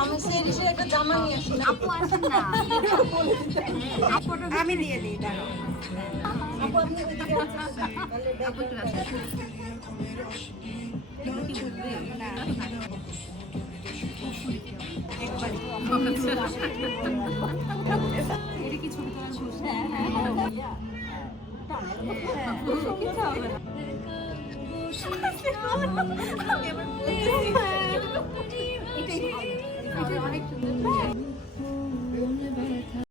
আমি সেরিসে একটা জামা নিয়ে আসি। আপু আসেন না, আমি দিয়ে দিই, দাঁড়াও। আপু আপনি ওইদিকে আসেন। আপু একটু কাছে আসেন। কি বুঝবে না এটা কি ছবি তোলা শুরু? হ্যাঁ হ্যাঁ